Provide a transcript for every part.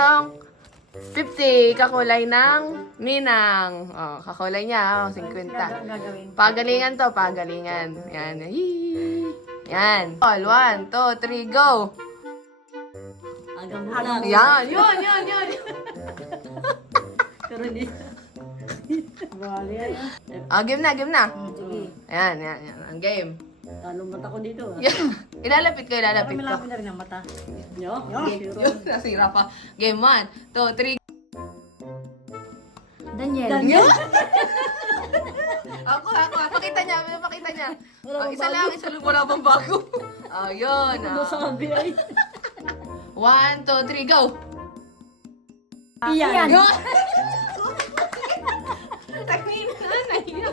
itong 50, kakulay ng Ninang. Oh, kakulay niya, oh, 50. Gagawin. Pagalingan to, pagalingan. Yan. Yee. Yan. All, 1, 2, 3, go! Hanggang bulan. Yan, yun. Pero hindi. Bali yan. Ah, game na. Sige. Ayan. Ang game. Talong mata ko dito. Ilalapit ko. Malapit na rin ang mata. Yo? Game. Yun, nasira pa. Game 1, 2, 3. Daniel. Ako. Pakita niya. Oh, isa lang, wala bang bago. Oh, yun. Ano sabi ay? 1, 2, 3, go! Iyan. Yun! Tagina, nahiya.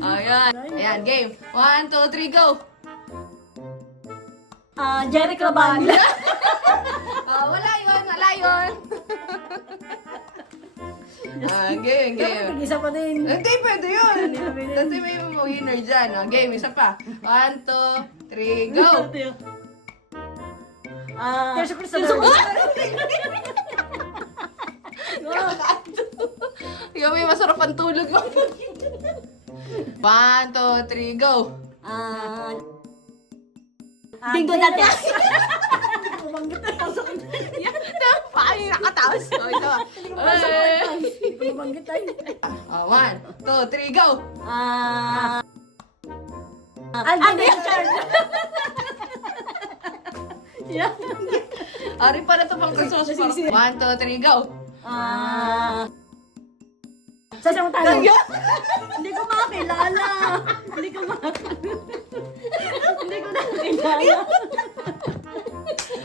Oh, yan. Ayan, game. 1, 2, 3, go! Jerry Clavan. Oh, wala yun. Game. Isa pa din. Hindi, pwede yun. Dati may winner dyan. Oh, game, isa pa. 1, 2, 3, go! Terso Cristo. Ikaw may masarap ang tulog mo. 1, 2, 3, go! Dinggo dati. Yan na, paano yung nakataos ko? Ito. Hindi ko mabanggit ay. 1, 2, 3, go! Alvin Richard. Yeah. Ari pa na ito pang Christmas park. 1, 2, 3, go! Sa isang tanong. Hindi ko makakilala. Hindi ko makakilala.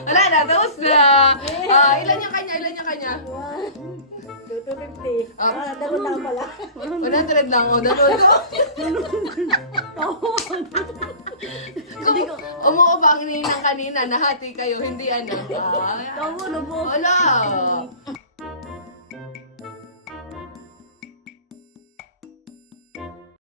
Wala na, tapos na. Ilan yung kanya? 250. Dalawa lang pala. 100 lang. O, dalawa. Umuo ba ang ninang kanina? Nahati kayo, hindi ano? Tawo na po. Wala.